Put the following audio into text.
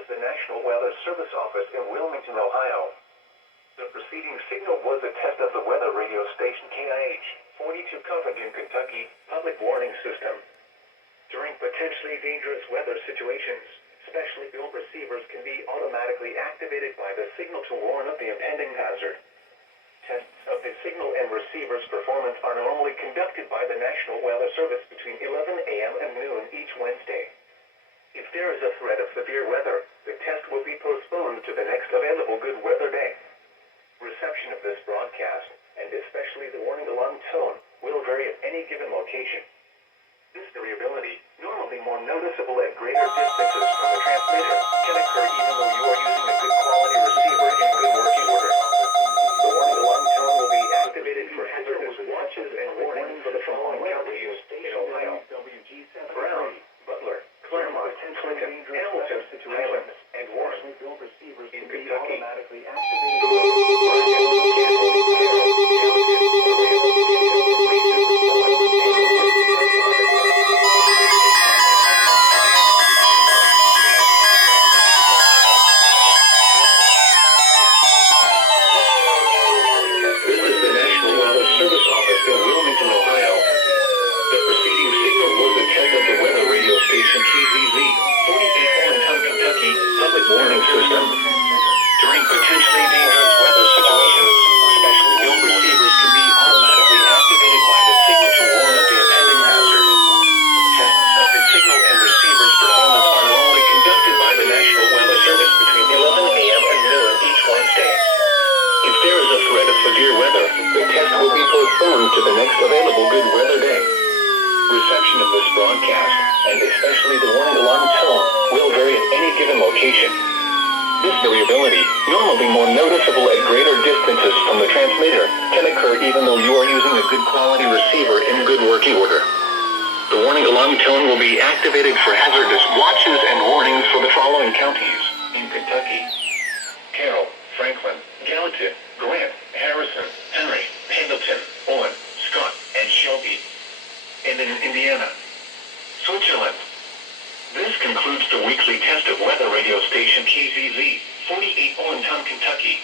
is the National Weather Service Office in Wilmington, Ohio. The preceding signal was a test of the weather radio station KIH42 Covington, Kentucky, public warning system. During potentially dangerous weather situations, specially built receivers can be automatically activated by the signal to warn of the impending hazard. Tests of the signal and receiver's performance are normally conducted by the National Weather Service between 11 a.m. and noon each Wednesday. If there is a threat of severe weather, the test will be postponed to the next available good weather day. Reception of this broadcast, and especially the warning alarm tone, will vary at any given location. This variability, normally more noticeable at greater distances from the transmitter, can occur even though you are using a good quality receiver in good working order. The warning alarm tone will be activated for hazardous watches and warnings for the following counties in Ohio: Brown, Butler, Claremont, Clinton, Hamilton, Highlands, and Warren. In Kentucky, warning system. During potentially dangerous weather situations, specially built receivers can be automatically activated by the signal to warn of the impending hazard. Tests of the signal and receiver's performance are normally conducted by the National Weather Service between 11 a.m. and noon each Wednesday. If there is a threat of severe weather, the test will be postponed to the next available good weather day. Reception of this broadcast, and especially the warning alarm tone, will vary at any given location. This variability, normally more noticeable at greater distances from the transmitter, can occur even though you are using a good quality receiver in good working order. The warning alarm tone will be activated for hazardous watches and warnings for the following counties in Kentucky: Carroll, Franklin, Gallatin, Grant, Harrison, Henry, Pendleton, Owen, Scott, and Shelby. And in Indiana, Switzerland. This concludes the weekly test of weather radio station KZZ48 Kentucky.